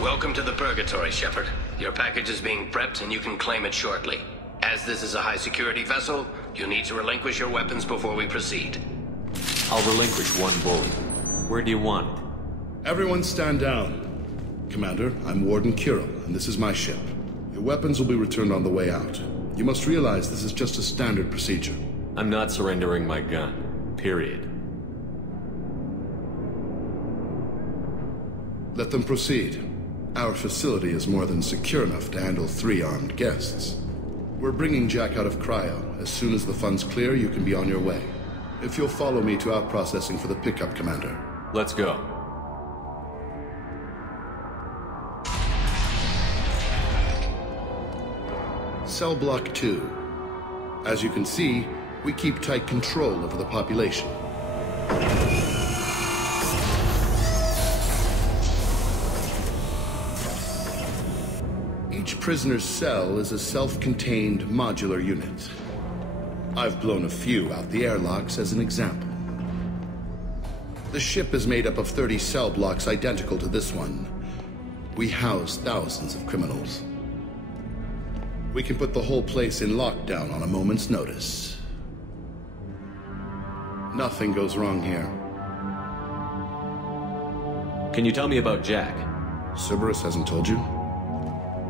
Welcome to the Purgatory, Shepard. Your package is being prepped and you can claim it shortly. As this is a high-security vessel, you'll need to relinquish your weapons before we proceed. I'll relinquish one bullet. Where do you want it? Everyone stand down. Commander, I'm Warden Kirill, and this is my ship. Your weapons will be returned on the way out. You must realize this is just a standard procedure. I'm not surrendering my gun. Period. Let them proceed. Our facility is more than secure enough to handle 3 armed guests. We're bringing Jack out of cryo. As soon as the funds clear, you can be on your way. If you'll follow me to out processing for the pickup, Commander. Let's go. Cell Block 2. As you can see, we keep tight control over the population. Each prisoner's cell is a self-contained modular unit. I've blown a few out the airlocks as an example. The ship is made up of 30 cell blocks identical to this one. We house thousands of criminals. We can put the whole place in lockdown on a moment's notice. Nothing goes wrong here. Can you tell me about Jack? Cerberus hasn't told you?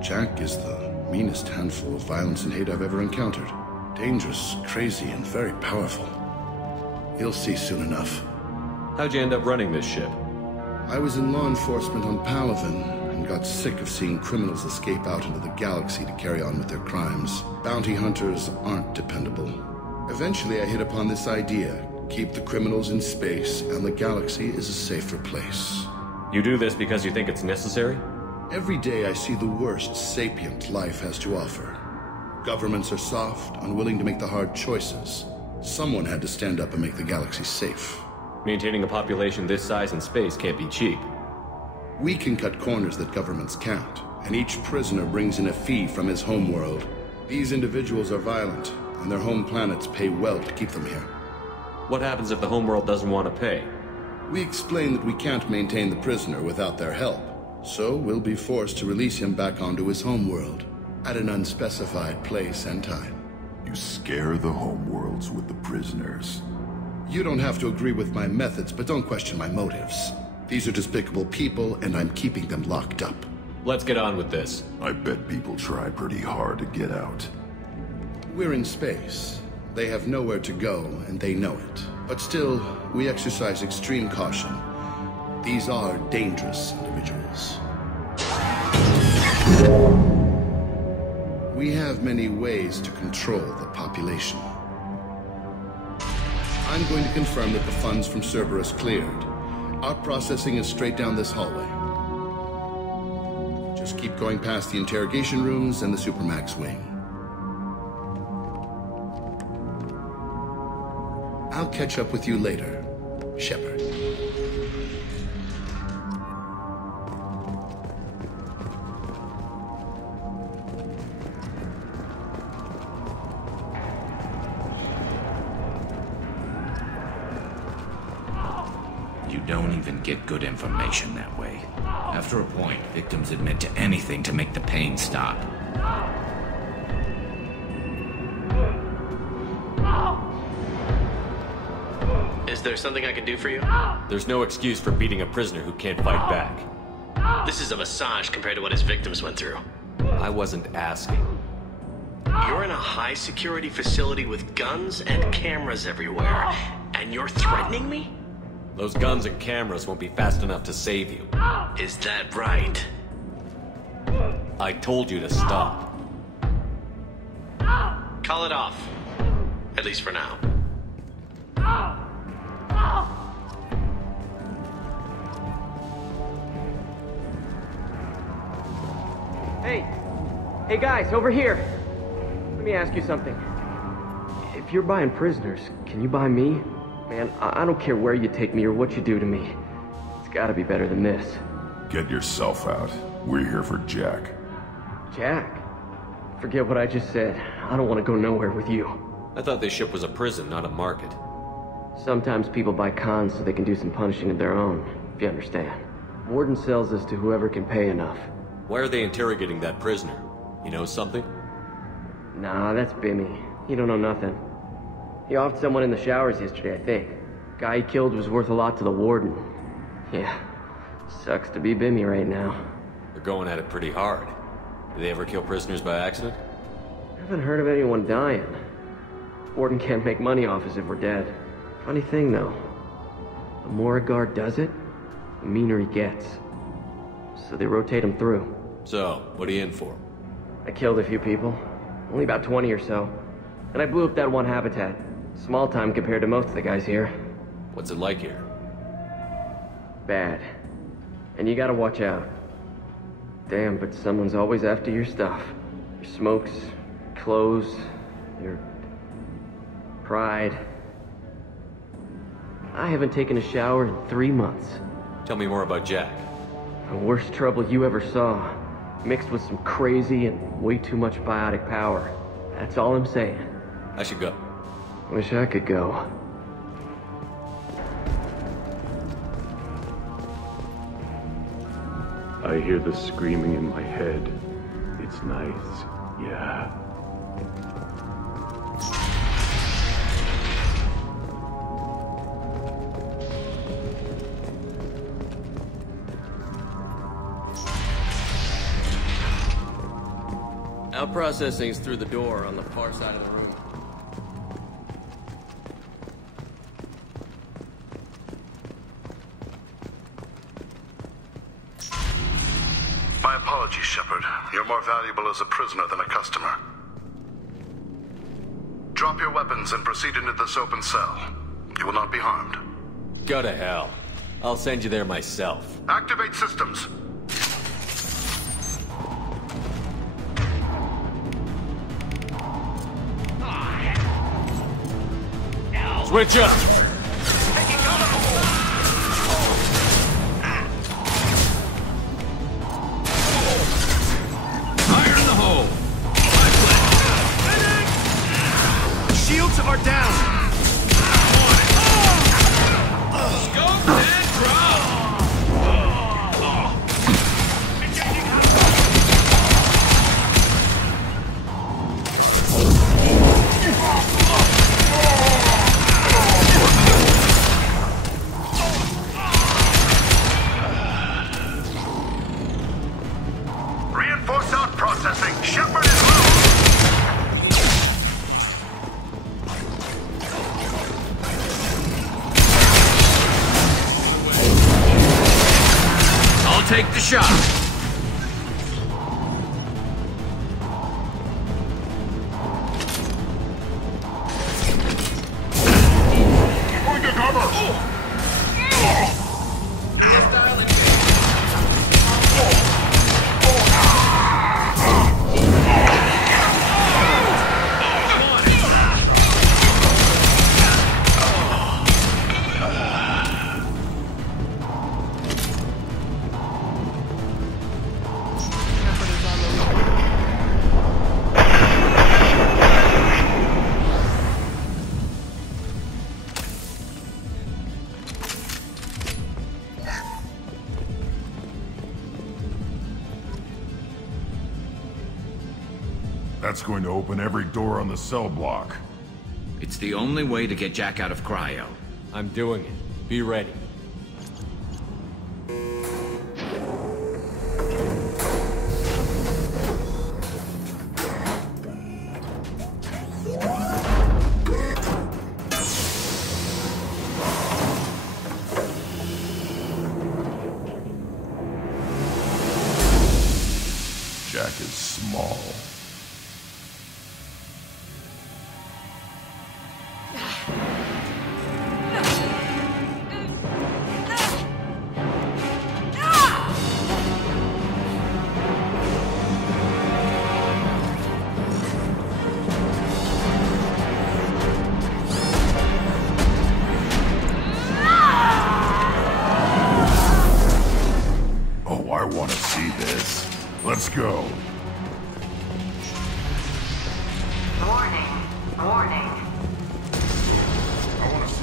Jack is the meanest handful of violence and hate I've ever encountered. Dangerous, crazy, and very powerful. You'll see soon enough. How'd you end up running this ship? I was in law enforcement on Palaven, and got sick of seeing criminals escape out into the galaxy to carry on with their crimes. Bounty hunters aren't dependable. Eventually I hit upon this idea. Keep the criminals in space, and the galaxy is a safer place. You do this because you think it's necessary? Every day I see the worst sapient life has to offer. Governments are soft, unwilling to make the hard choices. Someone had to stand up and make the galaxy safe. Maintaining a population this size in space can't be cheap. We can cut corners that governments can't, and each prisoner brings in a fee from his homeworld. These individuals are violent, and their home planets pay well to keep them here. What happens if the homeworld doesn't want to pay? We explain that we can't maintain the prisoner without their help, so we'll be forced to release him back onto his homeworld, at an unspecified place and time. You scare the homeworlds with the prisoners. You don't have to agree with my methods, but don't question my motives. These are despicable people, and I'm keeping them locked up. Let's get on with this. I bet people try pretty hard to get out. We're in space. They have nowhere to go, and they know it. But still, we exercise extreme caution. These are dangerous individuals. We have many ways to control the population. I'm going to confirm that the funds from Cerberus cleared. Our processing is straight down this hallway. Just keep going past the interrogation rooms and the Supermax wing. I'll catch up with you later, Shepard. You don't even get good information that way. After a point, victims admit to anything to make the pain stop. Is there something I can do for you? There's no excuse for beating a prisoner who can't fight back. This is a massage compared to what his victims went through. I wasn't asking. You're in a high-security facility with guns and cameras everywhere, and you're threatening me? Those guns and cameras won't be fast enough to save you. Is that right? I told you to stop. Call it off. At least for now. Hey guys, over here! Let me ask you something. If you're buying prisoners, can you buy me? Man, I don't care where you take me or what you do to me. It's gotta be better than this. Get yourself out. We're here for Jack. Jack? Forget what I just said. I don't want to go nowhere with you. I thought this ship was a prison, not a market. Sometimes people buy cons so they can do some punishing of their own, if you understand. Warden sells us to whoever can pay enough. Why are they interrogating that prisoner? You know something? Nah, that's Bimmy. He don't know nothing. He offed someone in the showers yesterday, I think. Guy he killed was worth a lot to the warden. Yeah, sucks to be Bimmy right now. They're going at it pretty hard. Do they ever kill prisoners by accident? I haven't heard of anyone dying. Warden can't make money off us if we're dead. Funny thing, though. The more a guard does it, the meaner he gets. So they rotate him through. So, what are you in for? I killed a few people. Only about 20 or so. And I blew up that one habitat. Small time compared to most of the guys here. What's it like here? Bad. And you gotta watch out. Damn, but someone's always after your stuff. Your smokes, clothes, your pride. I haven't taken a shower in 3 months. Tell me more about Jack. The worst trouble you ever saw. Mixed with some crazy and way too much biotic power. That's all I'm saying. I should go. Wish I could go. I hear the screaming in my head. It's nice, yeah. Our processing's through the door on the far side of the room. My apologies, Shepard. You're more valuable as a prisoner than a customer. Drop your weapons and proceed into this open cell. You will not be harmed. Go to hell. I'll send you there myself. Activate systems. Switch up! Fire in the hole! Shields are down! Scope and drop! Reinforce out processing. Shepard is loose. I'll take the shot. That's going to open every door on the cell block. It's the only way to get Jack out of cryo. I'm doing it. Be ready. Jack is small.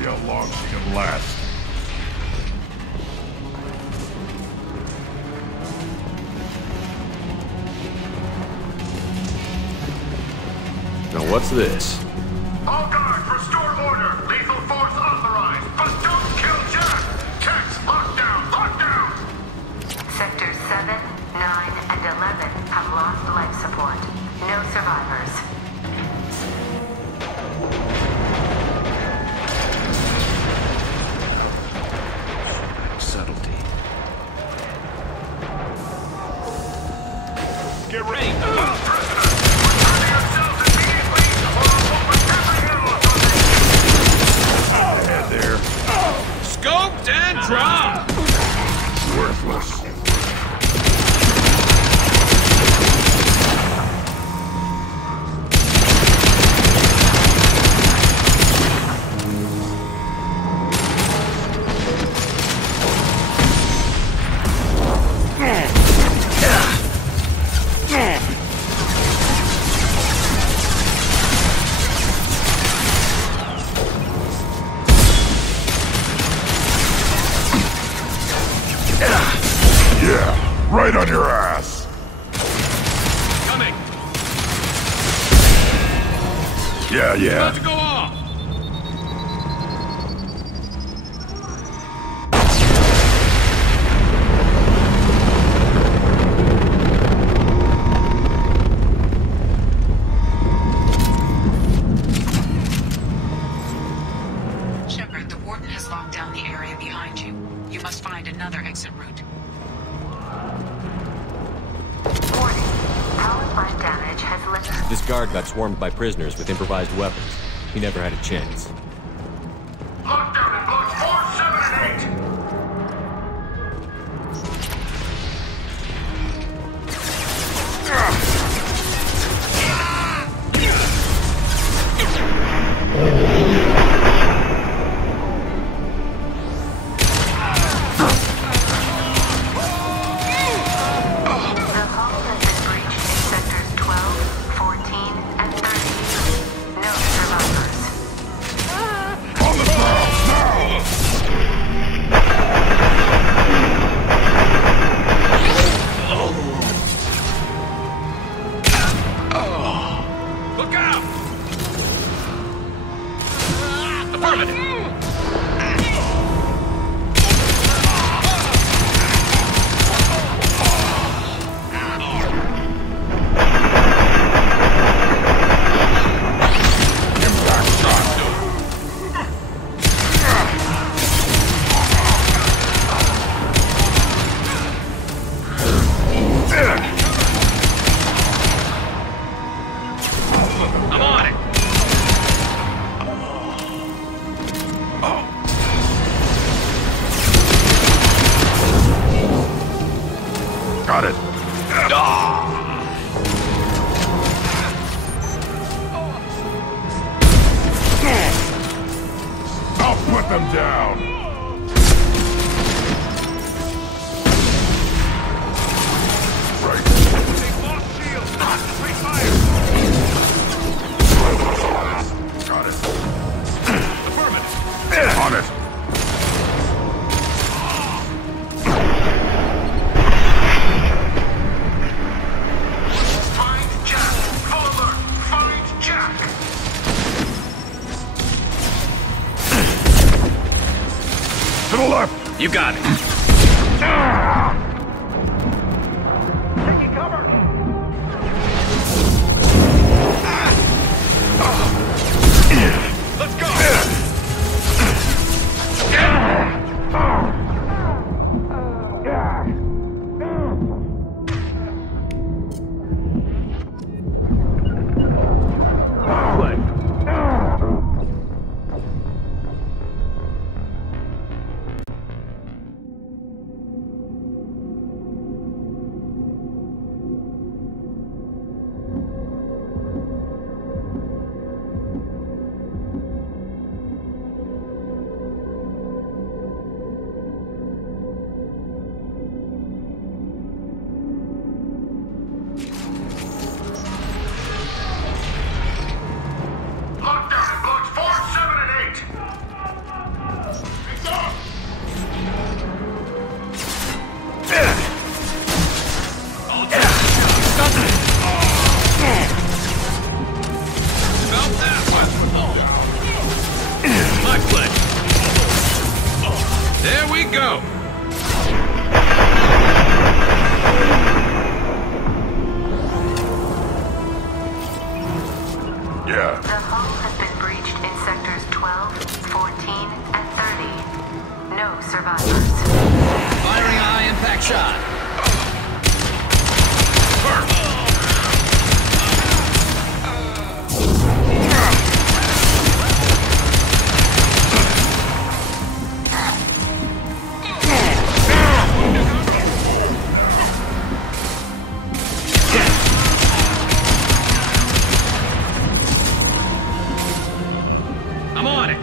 See how long she can last. Now what's this? All guards, restore order. Lethal force authorized, but don't kill Jack. Tex, lockdown, lockdown. Sectors 7, 9, and 11 have lost life support. No survivors. Subtlety. Get ready. There. Scoped and dropped. Worthless. Yeah, right on your ass. Coming. Yeah. About to go off. Shepard, the Warden has locked down the area behind you. You must find another exit route. Warning. Power plant damage has lifted. This guard got swarmed by prisoners with improvised weapons. He never had a chance. Lockdown in blocks 4, 7, and 8. The hull has been breached in sectors 12, 14, and 13. No survivors. On the ground now. Look out. Affirmative. I'm on it. Got it. I'll put them down. Right. They lost shield. Free fire. Got it. Affirmative. On it. Find Jack. Full alert. Find Jack. To the left. You got it. Taking cover. Let's go. go! Yeah. The hull has been breached in sectors 12, 14, and 30. No survivors. Firing a high-impact shot. I'm on it.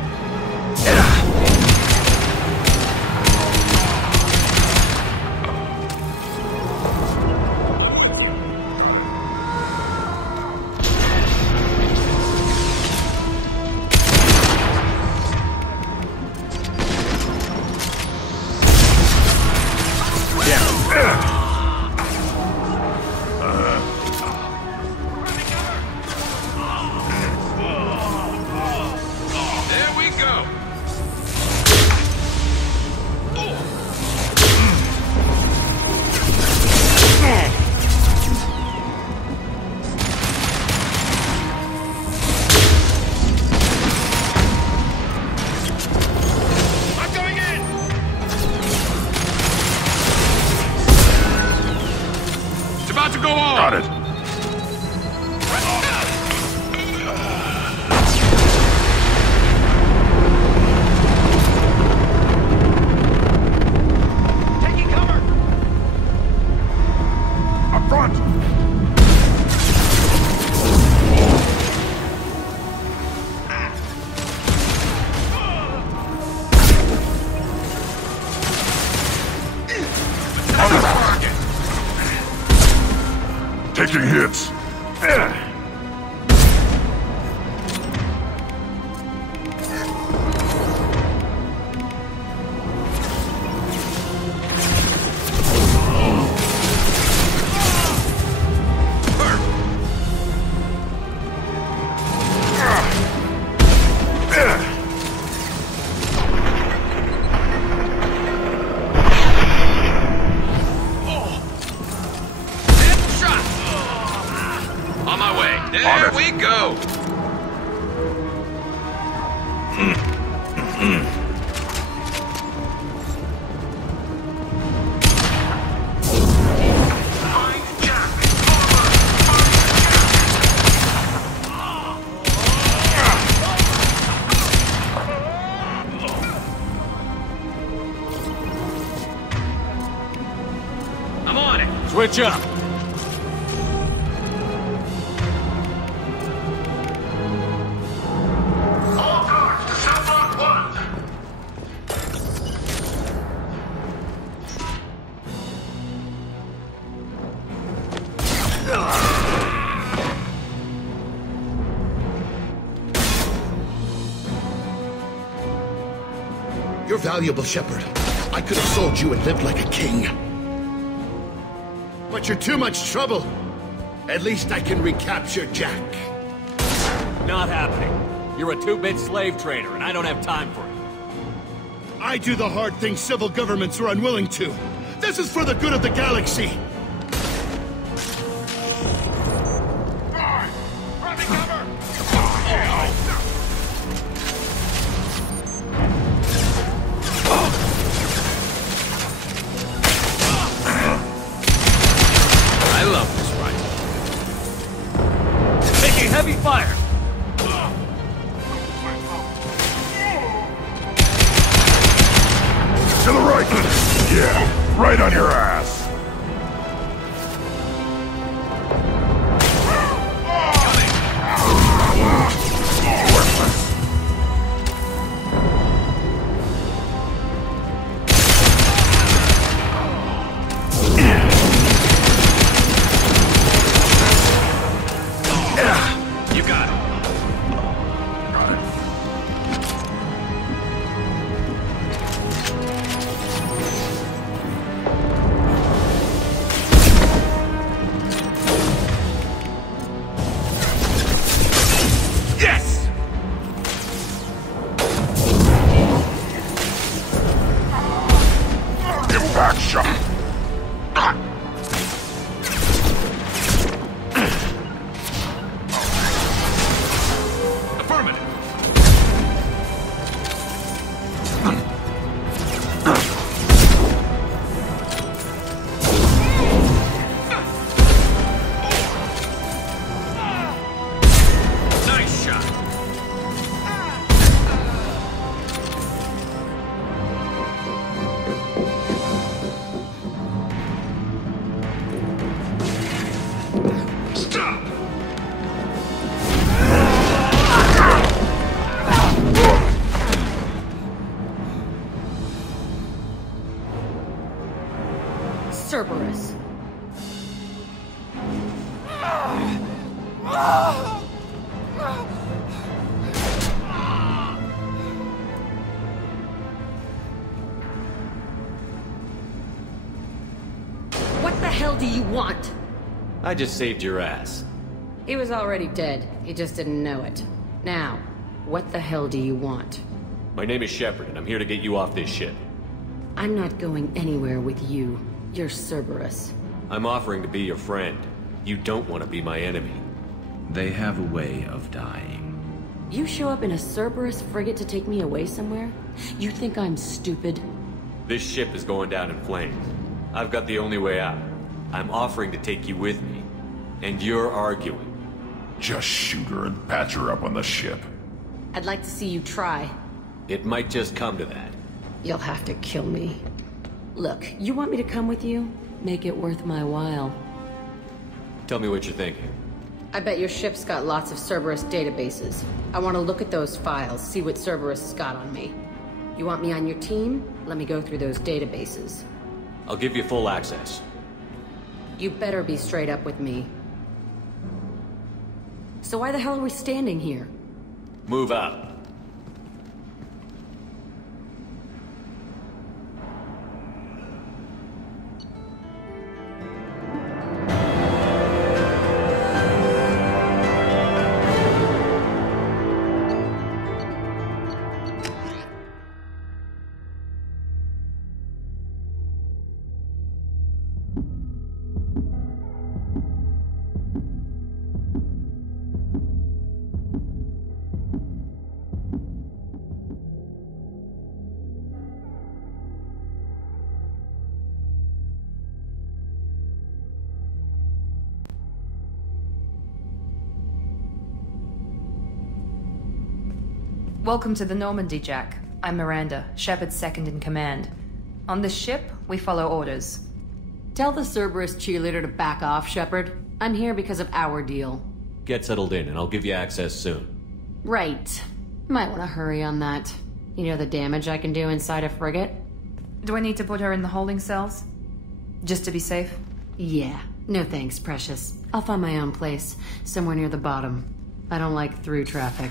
There we go. I'm going in. It's about to go on. Got it. Taking cover. Up front. Taking hits. Shot. On my way. On There it. we go. Find Jack. Forward. I'm on it. Switch up. All guards to cell block 1. You're valuable, Shepard. I could have sold you and lived like a king. But you're too much trouble. At least I can recapture Jack. Not happening. You're a 2-bit slave trader, and I don't have time for it. I do the hard things civil governments are unwilling to. This is for the good of the galaxy. Grabbing cover. I love this rifle. Taking heavy fire. To the right. Yeah, right on your ass. You got it. do you want? I just saved your ass. He was already dead. He just didn't know it. Now, what the hell do you want? My name is Shepard, and I'm here to get you off this ship. I'm not going anywhere with you. You're Cerberus. I'm offering to be your friend. You don't want to be my enemy. They have a way of dying. You show up in a Cerberus frigate to take me away somewhere? You think I'm stupid? This ship is going down in flames. I've got the only way out. I'm offering to take you with me. And you're arguing. Just shoot her and patch her up on the ship. I'd like to see you try. It might just come to that. You'll have to kill me. Look, you want me to come with you? Make it worth my while. Tell me what you're thinking. I bet your ship's got lots of Cerberus databases. I want to look at those files, see what Cerberus has got on me. You want me on your team? Let me go through those databases. I'll give you full access. You better be straight up with me. So why the hell are we standing here? Move out. Welcome to the Normandy, Jack. I'm Miranda, Shepard's second in command. On this ship, we follow orders. Tell the Cerberus cheerleader to back off, Shepard. I'm here because of our deal. Get settled in, and I'll give you access soon. Right. Might want to hurry on that. You know the damage I can do inside a frigate? Do I need to put her in the holding cells? Just to be safe? Yeah. No thanks, precious. I'll find my own place, somewhere near the bottom. I don't like through traffic.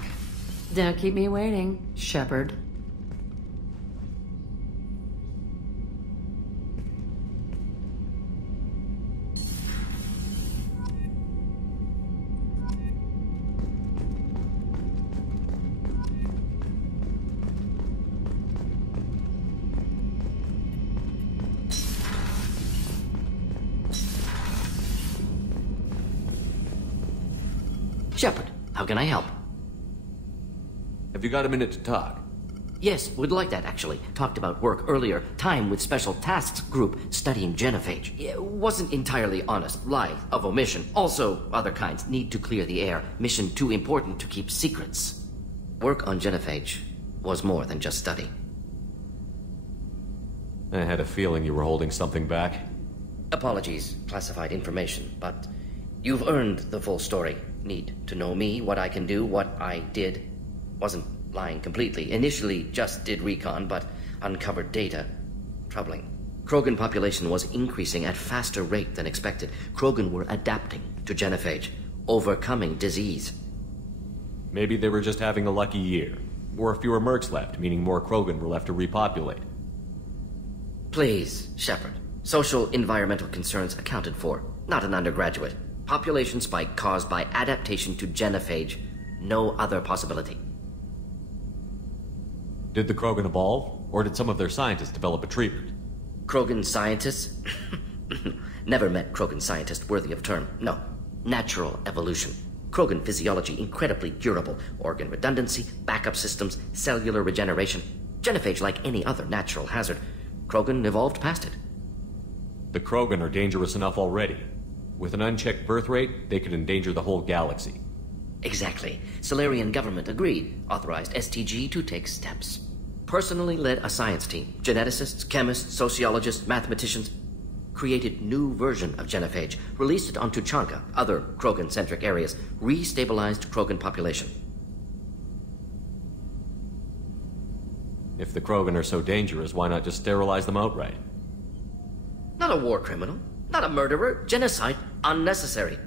Don't keep me waiting, Shepard. Shepard, how can I help? Have you got a minute to talk? Yes, would like that, actually. Talked about work earlier. Time with Special Tasks Group studying genophage. It wasn't entirely honest. Lie of omission. Also, other kinds. Need to clear the air. Mission too important to keep secrets. Work on genophage was more than just study. I had a feeling you were holding something back. Apologies, classified information, but you've earned the full story. Need to know me, what I can do, what I did. Wasn't lying completely. Initially just did recon, but uncovered data. Troubling. Krogan population was increasing at faster rate than expected. Krogan were adapting to genophage, overcoming disease. Maybe they were just having a lucky year. Or fewer mercs left, meaning more Krogan were left to repopulate. Please, Shepard. Social environmental concerns accounted for. Not an undergraduate. Population spike caused by adaptation to genophage. No other possibility. Did the Krogan evolve, or did some of their scientists develop a treatment? Krogan scientists? Never met Krogan scientist worthy of term. No. Natural evolution. Krogan physiology incredibly durable. Organ redundancy, backup systems, cellular regeneration. Genophage like any other natural hazard. Krogan evolved past it. The Krogan are dangerous enough already. With an unchecked birth rate, they could endanger the whole galaxy. Exactly. Solarian government agreed. Authorized STG to take steps. Personally led a science team. Geneticists, chemists, sociologists, mathematicians. Created new version of genophage. Released it on Tuchanka, other Krogan-centric areas. Restabilized Krogan population. If the Krogan are so dangerous, why not just sterilize them outright? Not a war criminal. Not a murderer. Genocide. Unnecessary.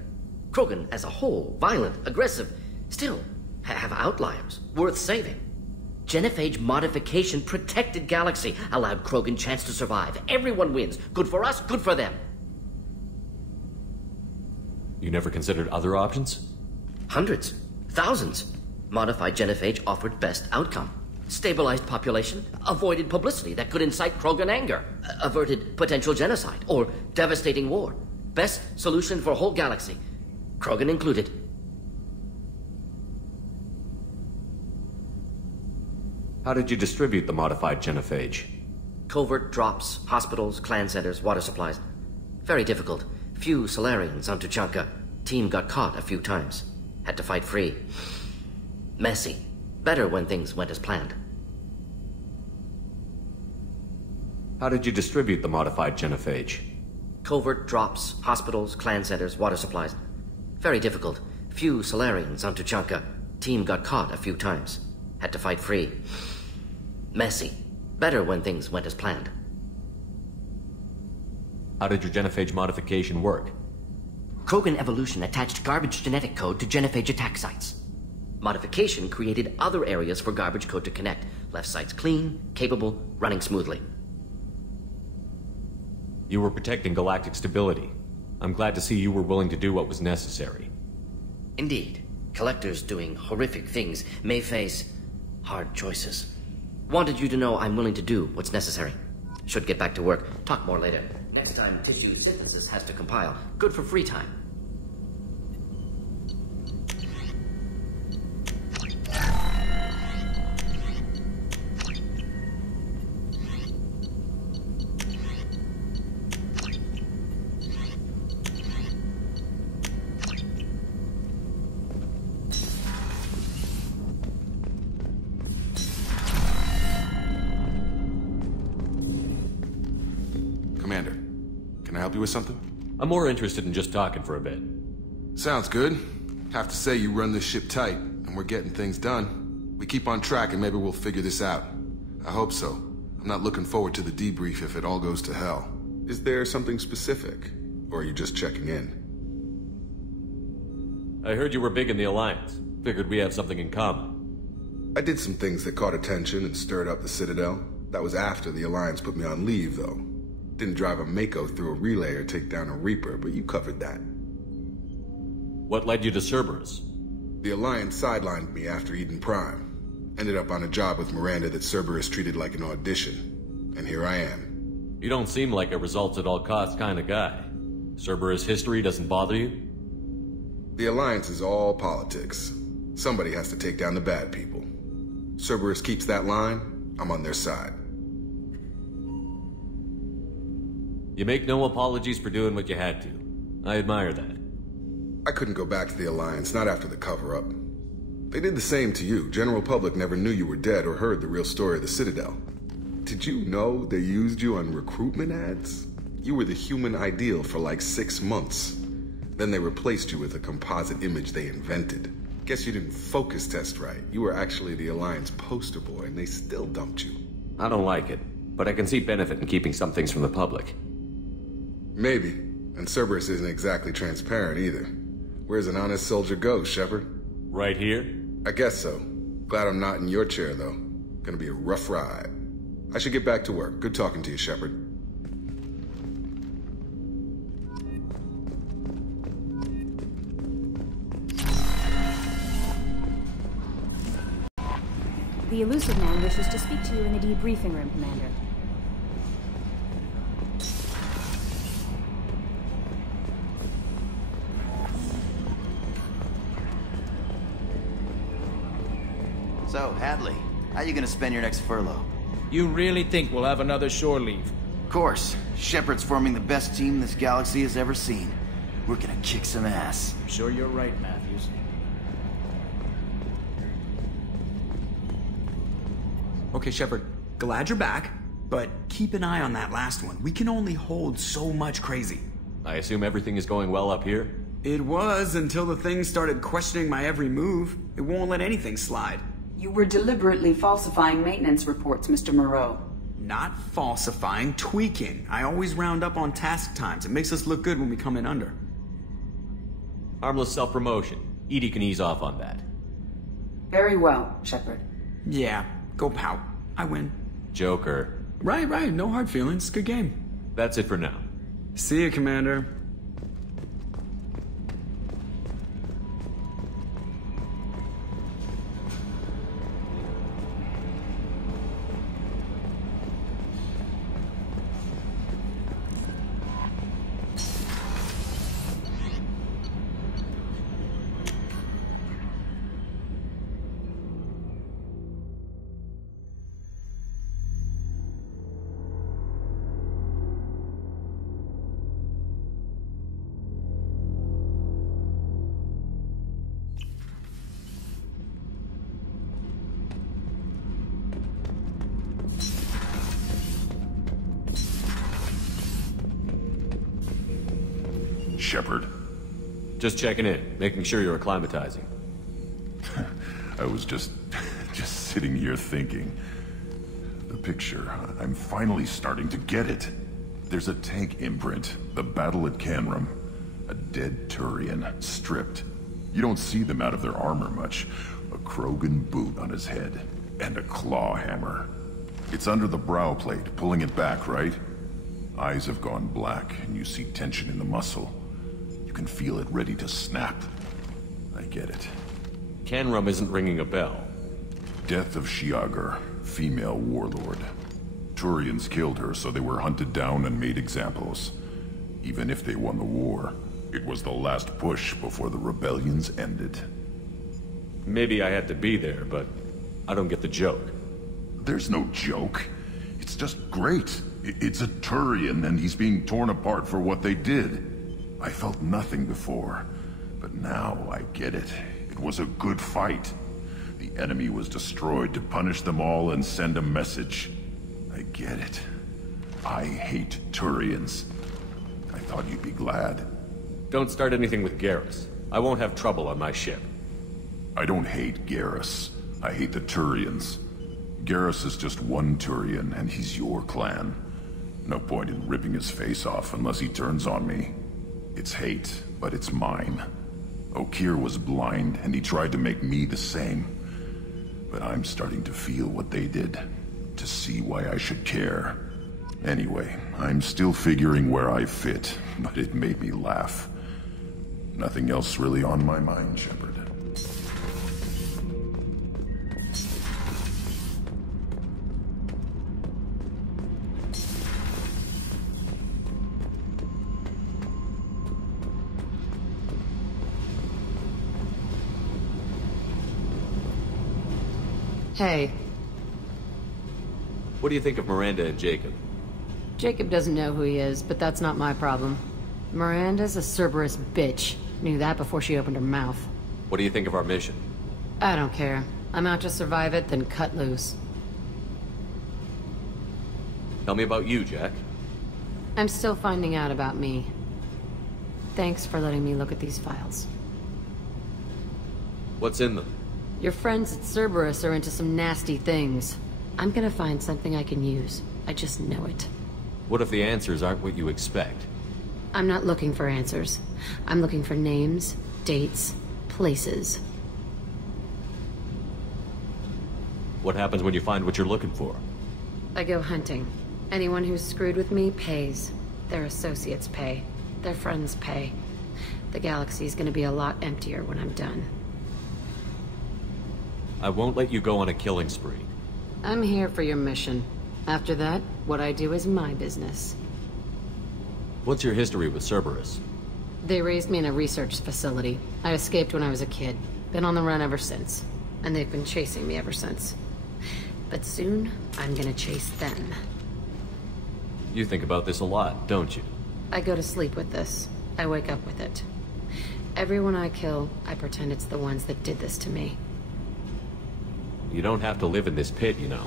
Krogan as a whole, violent, aggressive, still have outliers, worth saving. Genophage modification protected galaxy, allowed Krogan chance to survive. Everyone wins. Good for us, good for them. You never considered other options? Hundreds. Thousands. Modified genophage offered best outcome. Stabilized population, avoided publicity that could incite Krogan anger, averted potential genocide, or devastating war. Best solution for whole galaxy. Krogan included. How did you distribute the modified genophage? Covert drops, hospitals, clan centers, water supplies. Very difficult. Few Solarians on Tuchanka. Team got caught a few times. Had to fight free. Messy. Better when things went as planned. How did you distribute the modified genophage? Covert drops, hospitals, clan centers, water supplies. Very difficult. Few Solarians on Tuchanka. Team got caught a few times. Had to fight free. Messy. Better when things went as planned. How did your genophage modification work? Krogan evolution attached garbage genetic code to genophage attack sites. Modification created other areas for garbage code to connect. Left sites clean, capable, running smoothly. You were protecting galactic stability. I'm glad to see you were willing to do what was necessary. Indeed. Collectors doing horrific things may face hard choices. Wanted you to know I'm willing to do what's necessary. Should get back to work. Talk more later. Next time, tissue synthesis has to compile. Good for free time. Commander, can I help you with something? I'm more interested in just talking for a bit. Sounds good. Have to say you run this ship tight, and we're getting things done. We keep on track and maybe we'll figure this out. I hope so. I'm not looking forward to the debrief if it all goes to hell. Is there something specific? Or are you just checking in? I heard you were big in the Alliance. Figured we have something in common. I did some things that caught attention and stirred up the Citadel. That was after the Alliance put me on leave, though. Didn't drive a Mako through a relay or take down a Reaper, but you covered that. What led you to Cerberus? The Alliance sidelined me after Eden Prime. Ended up on a job with Miranda that Cerberus treated like an audition. And here I am. You don't seem like a results-at-all-costs kind of guy. Cerberus history doesn't bother you? The Alliance is all politics. Somebody has to take down the bad people. Cerberus keeps that line, I'm on their side. You make no apologies for doing what you had to. I admire that. I couldn't go back to the Alliance, not after the cover-up. They did the same to you. General public never knew you were dead or heard the real story of the Citadel. Did you know they used you on recruitment ads? You were the human ideal for like 6 months. Then they replaced you with a composite image they invented. Guess you didn't focus test right. You were actually the Alliance poster boy, and they still dumped you. I don't like it, but I can see benefit in keeping some things from the public. Maybe. And Cerberus isn't exactly transparent either. Where's an honest soldier go, Shepard? Right here? I guess so. Glad I'm not in your chair, though. Gonna be a rough ride. I should get back to work. Good talking to you, Shepard. The Illusive Man wishes to speak to you in the debriefing room, Commander. So, Hadley, how you gonna spend your next furlough? You really think we'll have another shore leave? Of course. Shepard's forming the best team this galaxy has ever seen. We're gonna kick some ass. I'm sure you're right, Matthews. Okay, Shepard, glad you're back, but keep an eye on that last one. We can only hold so much crazy. I assume everything is going well up here? It was until the thing started questioning my every move. It won't let anything slide. You were deliberately falsifying maintenance reports, Mr. Moreau. Not falsifying, tweaking. I always round up on task times. It makes us look good when we come in under. Harmless self-promotion. EDI can ease off on that. Very well, Shepard. Yeah, go pout. I win. Joker. Right, no hard feelings. Good game. That's it for now. See you, Commander. Shepard? Just checking in, making sure you're acclimatizing. I was just sitting here thinking. The picture, I'm finally starting to get it. There's a tank imprint, the battle at Canrum. A dead Turian, stripped. You don't see them out of their armor much. A Krogan boot on his head, and a claw hammer. It's under the brow plate, pulling it back, right? Eyes have gone black, and you see tension in the muscle. You can feel it ready to snap. I get it. Canrum isn't ringing a bell. Death of Shiagar, female warlord. Turians killed her, so they were hunted down and made examples. Even if they won the war, it was the last push before the rebellions ended. Maybe I had to be there, but I don't get the joke. There's no joke. It's just great. It's a Turian, and he's being torn apart for what they did. I felt nothing before, but now I get it. It was a good fight. The enemy was destroyed to punish them all and send a message. I get it. I hate Turians. I thought you'd be glad. Don't start anything with Garrus. I won't have trouble on my ship. I don't hate Garrus. I hate the Turians. Garrus is just one Turian, and he's your clan. No point in ripping his face off unless he turns on me. It's hate, but it's mine. Okeer was blind, and he tried to make me the same. But I'm starting to feel what they did, to see why I should care. Anyway, I'm still figuring where I fit, but it made me laugh. Nothing else really on my mind, Shepard. Hey. What do you think of Miranda and Jacob? Jacob doesn't know who he is, but that's not my problem. Miranda's a Cerberus bitch. Knew that before she opened her mouth. What do you think of our mission? I don't care. I'm out to survive it, then cut loose. Tell me about you, Jack. I'm still finding out about me. Thanks for letting me look at these files. What's in them? Your friends at Cerberus are into some nasty things. I'm gonna find something I can use. I just know it. What if the answers aren't what you expect? I'm not looking for answers. I'm looking for names, dates, places. What happens when you find what you're looking for? I go hunting. Anyone who's screwed with me pays. Their associates pay. Their friends pay. The galaxy's gonna be a lot emptier when I'm done. I won't let you go on a killing spree. I'm here for your mission. After that, what I do is my business. What's your history with Cerberus? They raised me in a research facility. I escaped when I was a kid. Been on the run ever since. And they've been chasing me ever since. But soon, I'm gonna chase them. You think about this a lot, don't you? I go to sleep with this. I wake up with it. Everyone I kill, I pretend it's the ones that did this to me. You don't have to live in this pit, you know.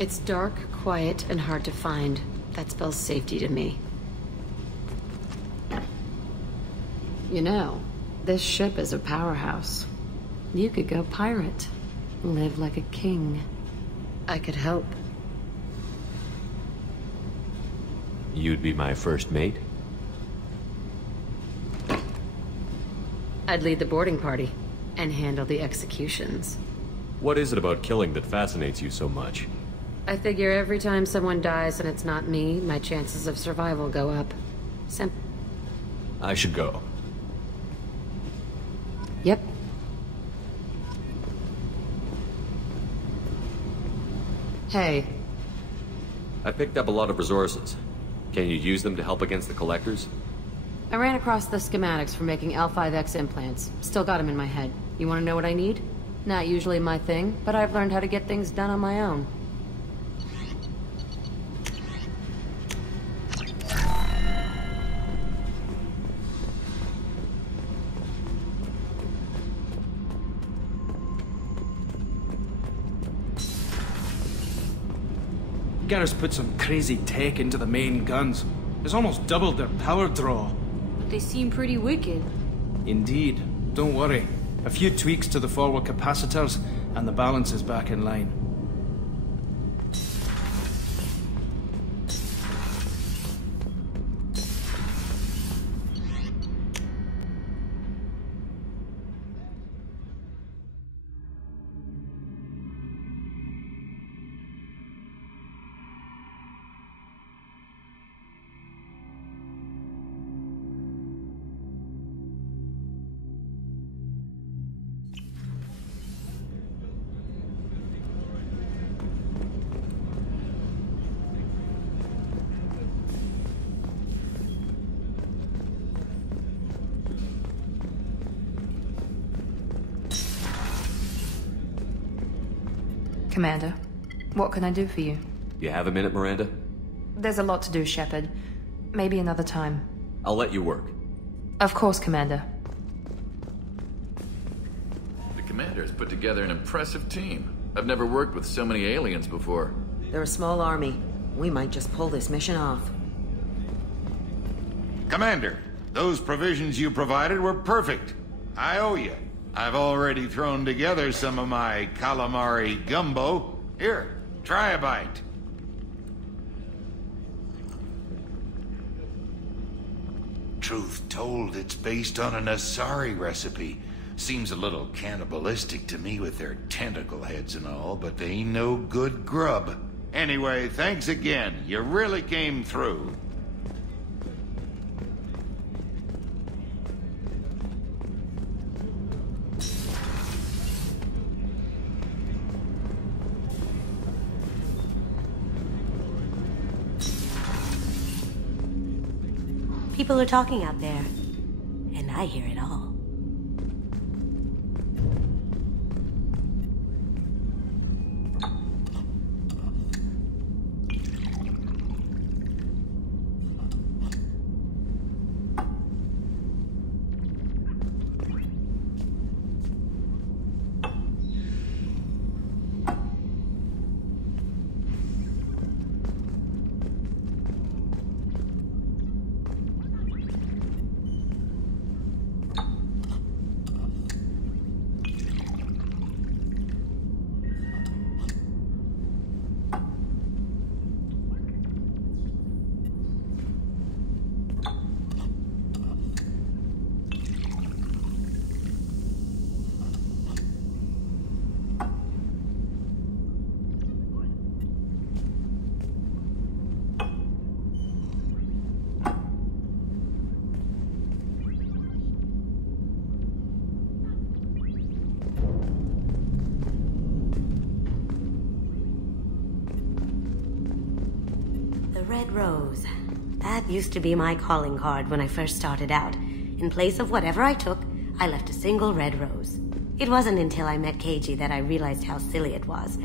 It's dark, quiet, and hard to find. That spells safety to me. You know, this ship is a powerhouse. You could go pirate. Live like a king. I could help. You'd be my first mate? I'd lead the boarding party. And handle the executions. What is it about killing that fascinates you so much? I figure every time someone dies and it's not me, my chances of survival go up. I should go. Yep. Hey. I picked up a lot of resources. Can you use them to help against the Collectors? I ran across the schematics for making L5X implants. Still got them in my head. You want to know what I need? Not usually my thing, but I've learned how to get things done on my own. Garrus put some crazy tech into the main guns. It's almost doubled their power draw. but they seem pretty wicked. Indeed. Don't worry. A few tweaks to the forward capacitors, and the balance is back in line. Commander, what can I do for you? You have a minute, Miranda? There's a lot to do, Shepard. Maybe another time. I'll let you work. Of course, Commander. The Commander's put together an impressive team. I've never worked with so many aliens before. They're a small army. We might just pull this mission off. Commander, those provisions you provided were perfect. I owe you. I've already thrown together some of my calamari gumbo. Here, try a bite. Truth told, it's based on an Asari recipe. Seems a little cannibalistic to me with their tentacle heads and all, but they ain't no good grub. Anyway, thanks again. You really came through. People are talking out there, and I hear it all. Red Rose. That used to be my calling card when I first started out. In place of whatever I took, I left a single red rose. It wasn't until I met KG that I realized how silly it was.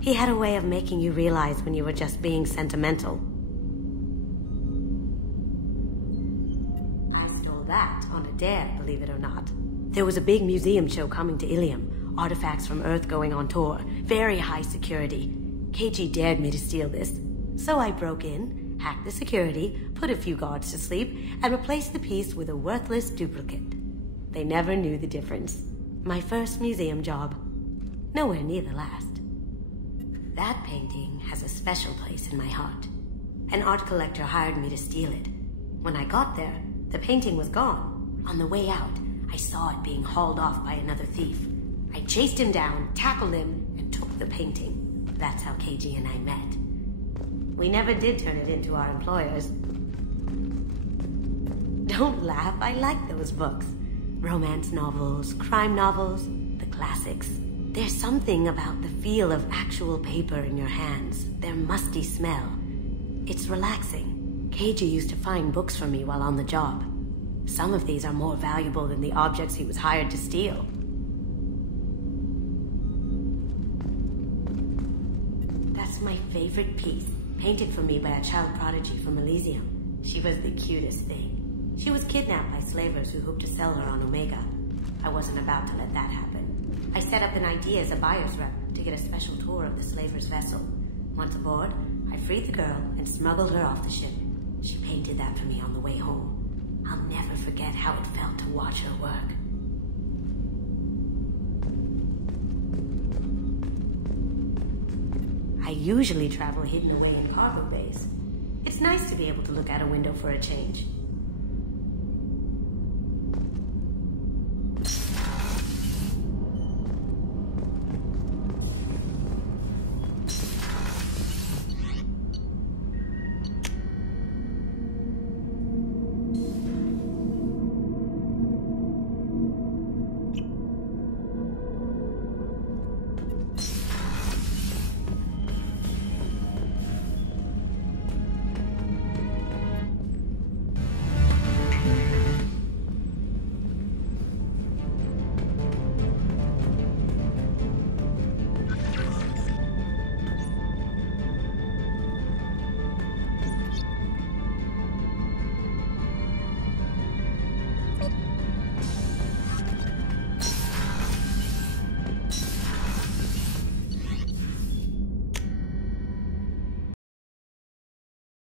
He had a way of making you realize when you were just being sentimental. I stole that on a dare, believe it or not. There was a big museum show coming to Ilium. Artifacts from Earth going on tour. Very high security. KG dared me to steal this. So I broke in, hacked the security, put a few guards to sleep, and replaced the piece with a worthless duplicate. They never knew the difference. My first museum job. Nowhere near the last. That painting has a special place in my heart. An art collector hired me to steal it. When I got there, the painting was gone. On the way out, I saw it being hauled off by another thief. I chased him down, tackled him, and took the painting. That's how KG and I met. We never did turn it into our employers. Don't laugh, I like those books. Romance novels, crime novels, the classics. There's something about the feel of actual paper in your hands, their musty smell. It's relaxing. KG used to find books for me while on the job. Some of these are more valuable than the objects he was hired to steal. That's my favorite piece. Painted for me by a child prodigy from Elysium. She was the cutest thing. She was kidnapped by slavers who hoped to sell her on Omega. I wasn't about to let that happen. I set up an idea as a buyer's rep to get a special tour of the slaver's vessel. Once aboard, I freed the girl and smuggled her off the ship. She painted that for me on the way home. I'll never forget how it felt to watch her work. I usually travel hidden away in cargo bays. It's nice to be able to look out a window for a change.